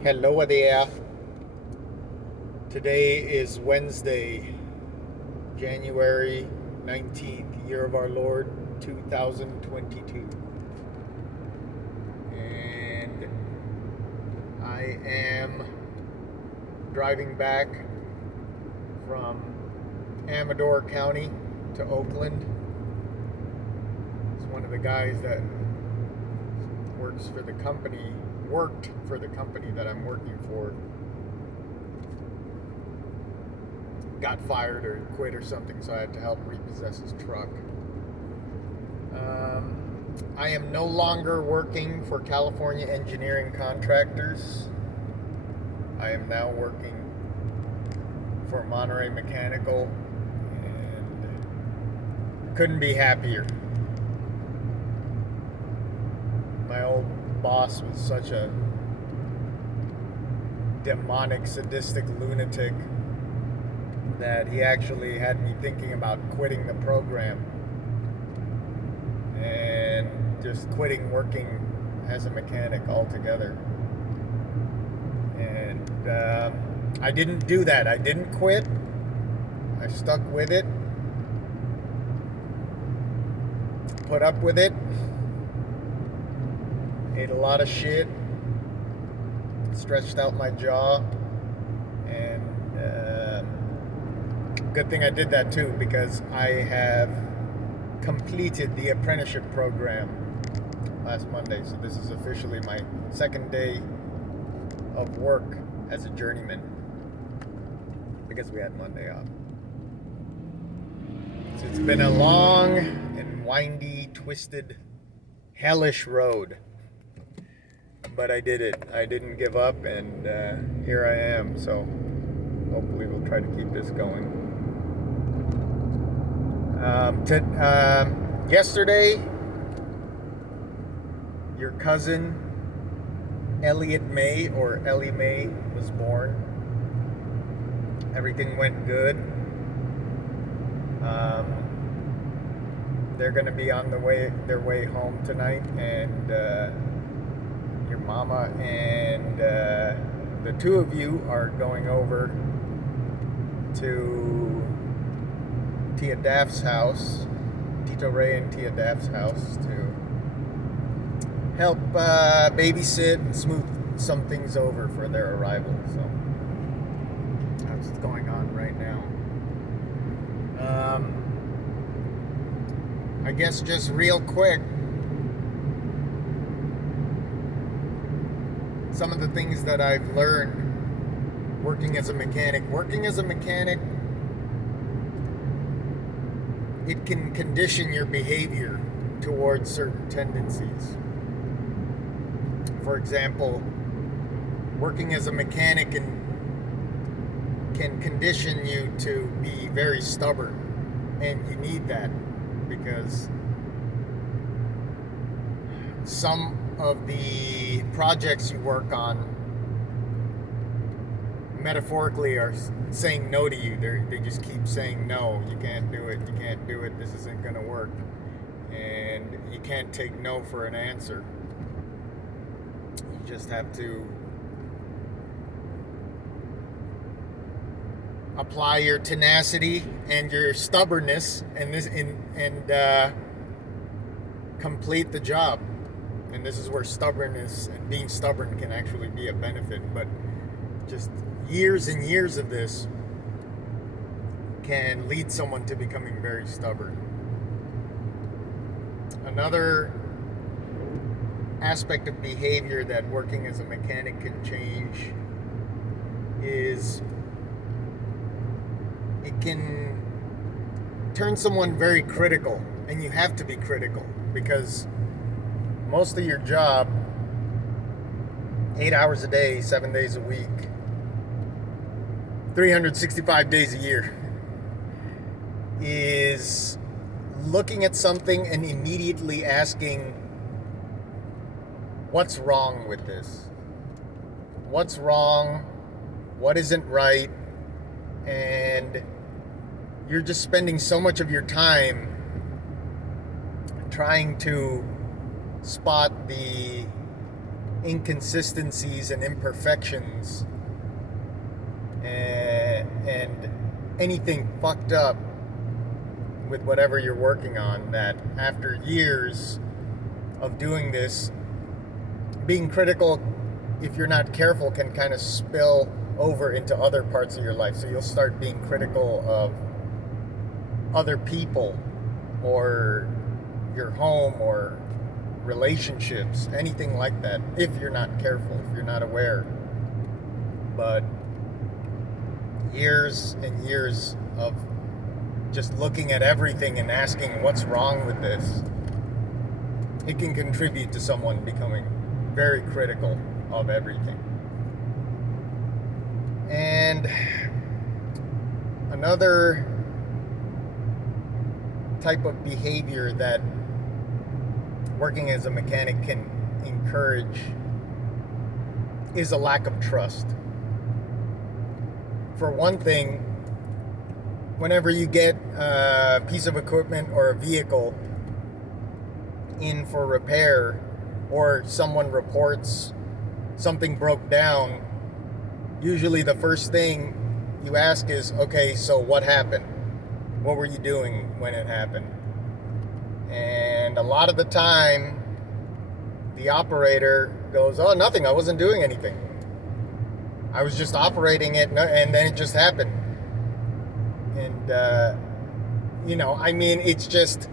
Hello there. Today is Wednesday, January 19th, year of our Lord 2022. And I am driving back from Amador County to Oakland. It's one of the guys that worked for the company that I'm working for got fired or quit or something, so I had to help repossess his truck. I am no longer working for California Engineering Contractors. I am now working for Monterey Mechanical, and couldn't be happier. My old boss was such a demonic, sadistic lunatic that he actually had me thinking about quitting the program and just quitting working as a mechanic altogether. And I didn't do that. I didn't quit. I stuck with it, put up with it, ate a lot of shit, stretched out my jaw, and good thing I did that too, because I have completed the apprenticeship program last Monday. So this is officially my second day of work as a journeyman, because we had Monday off. So it's been a long and windy, twisted, hellish road. But I did it. I didn't give up, and here I am. So hopefully we'll try to keep this going. Yesterday, your cousin Elliot May, or Ellie May, was born. Everything went good. They're going to be on their way home tonight, and your mama and the two of you are going over to Tia Daff's house, Tito Ray and Tia Daff's house, to help babysit and smooth some things over for their arrival. So that's what's going on right now. I guess just real quick, some of the things that I've learned working as a mechanic. Working as a mechanic, it can condition your behavior towards certain tendencies. For example, working as a mechanic can condition you to be very stubborn, and you need that, because some of the projects you work on metaphorically are saying no to you. They just keep saying no. You can't do it. This isn't going to work. And you can't take no for an answer. You just have to apply your tenacity and your stubbornness and complete the job. And this is where stubbornness and being stubborn can actually be a benefit. But just years and years of this can lead someone to becoming very stubborn. Another aspect of behavior that working as a mechanic can change is it can turn someone very critical, and you have to be critical, because most of your job, 8 hours a day, 7 days a week, 365 days a year, is looking at something and immediately asking, what's wrong with this? What's wrong? What isn't right? And you're just spending so much of your time trying to spot the inconsistencies and imperfections and anything fucked up with whatever you're working on, that after years of doing this, being critical, if you're not careful, can kind of spill over into other parts of your life. So you'll start being critical of other people or your home or relationships, anything like that, if you're not careful, if you're not aware. But years and years of just looking at everything and asking what's wrong with this, it can contribute to someone becoming very critical of everything. And another type of behavior that working as a mechanic can encourage is a lack of trust. For one thing, whenever you get a piece of equipment or a vehicle in for repair, or someone reports something broke down, usually the first thing you ask is, okay, so what happened? What were you doing when it happened? And a lot of the time, the operator goes, oh, nothing, I wasn't doing anything. I was just operating it, and then it just happened. And, it's just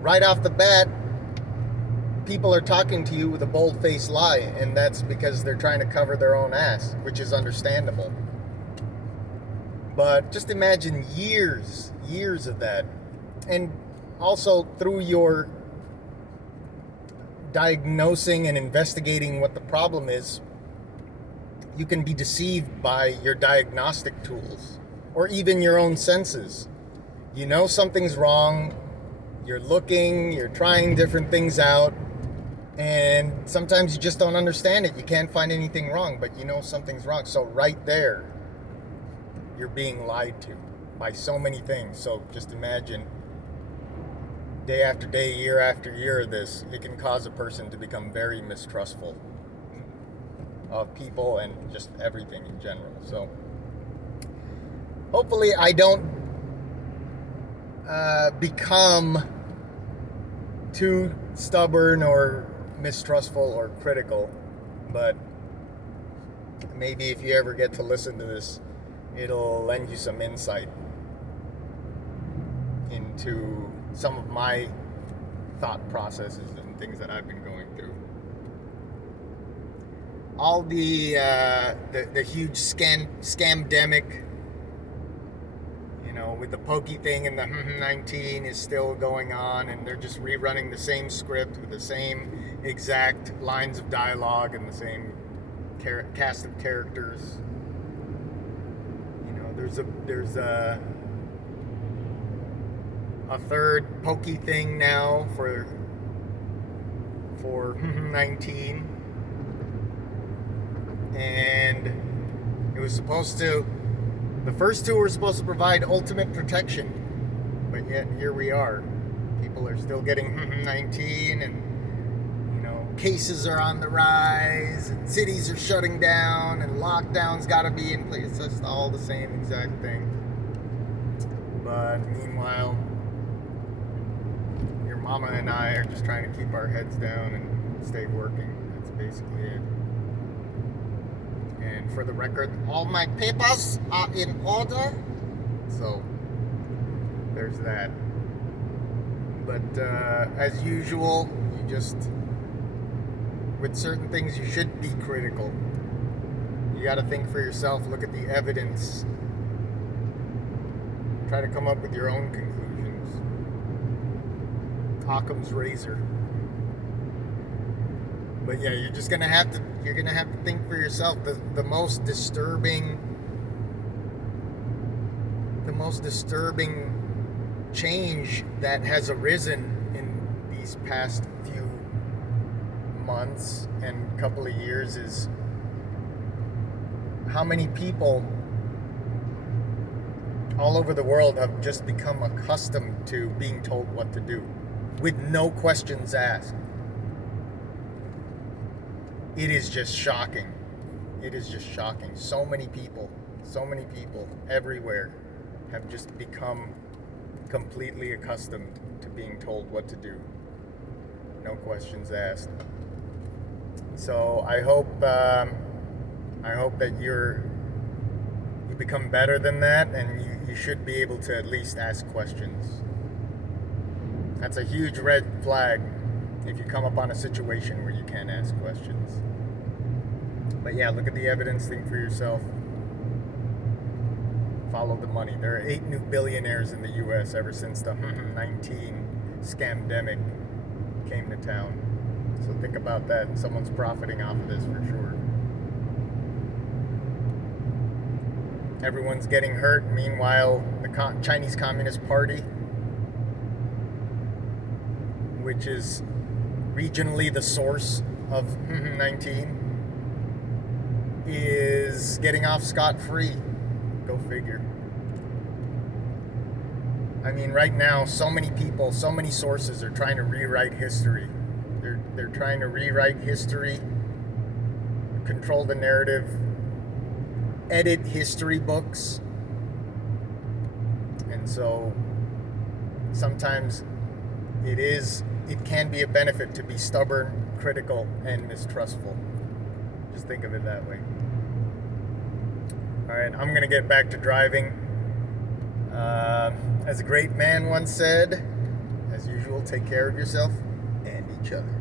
right off the bat, people are talking to you with a bold-faced lie, and that's because they're trying to cover their own ass, which is understandable. But just imagine years of that. And also through your diagnosing and investigating what the problem is, you can be deceived by your diagnostic tools or even your own senses. You know something's wrong, you're looking, you're trying different things out, and sometimes you just don't understand it. You can't find anything wrong, but you know something's wrong. So right there, you're being lied to by so many things. So just imagine day after day, year after year of this, it can cause a person to become very mistrustful of people and just everything in general. So hopefully I don't become too stubborn or mistrustful or critical, but maybe if you ever get to listen to this, it'll lend you some insight into some of my thought processes and things that I've been going through. All the huge scamdemic, with the pokey thing and the 19 is still going on, and they're just rerunning the same script with the same exact lines of dialogue and the same cast of characters. There's a third pokey thing now for 19, and it was supposed to. The first two were supposed to provide ultimate protection, but yet here we are. People are still getting 19, and cases are on the rise, and cities are shutting down, and lockdowns got to be in place. It's just all the same exact thing. But meanwhile, your mama and I are just trying to keep our heads down and stay working. That's basically it. And for the record, all my papers are in order. So there's that. But as usual, with certain things, you should be critical. You got to think for yourself, look at the evidence, try to come up with your own conclusions. Occam's razor. But yeah, you're gonna have to think for yourself. The most disturbing change that has arisen in these past few months and couple of years is how many people all over the world have just become accustomed to being told what to do with no questions asked. it is just shocking. It is just shocking. So many people everywhere have just become completely accustomed to being told what to do. No questions asked. So I hope that you become better than that, and you should be able to at least ask questions. That's a huge red flag if you come up on a situation where you can't ask questions. But yeah, look at the evidence, think for yourself. Follow the money. There are 8 new billionaires in the US ever since the 19 scamdemic came to town. So think about that. Someone's profiting off of this for sure. Everyone's getting hurt. Meanwhile, the Chinese Communist Party, which is regionally the source of 19, is getting off scot-free. Go figure. I mean, right now, so many people, so many sources are trying to rewrite history. They're trying to rewrite history, control the narrative, edit history books. And so sometimes it can be a benefit to be stubborn, critical, and mistrustful. Just think of it that way. All right, I'm going to get back to driving. As a great man once said, as usual, take care of yourself and each other.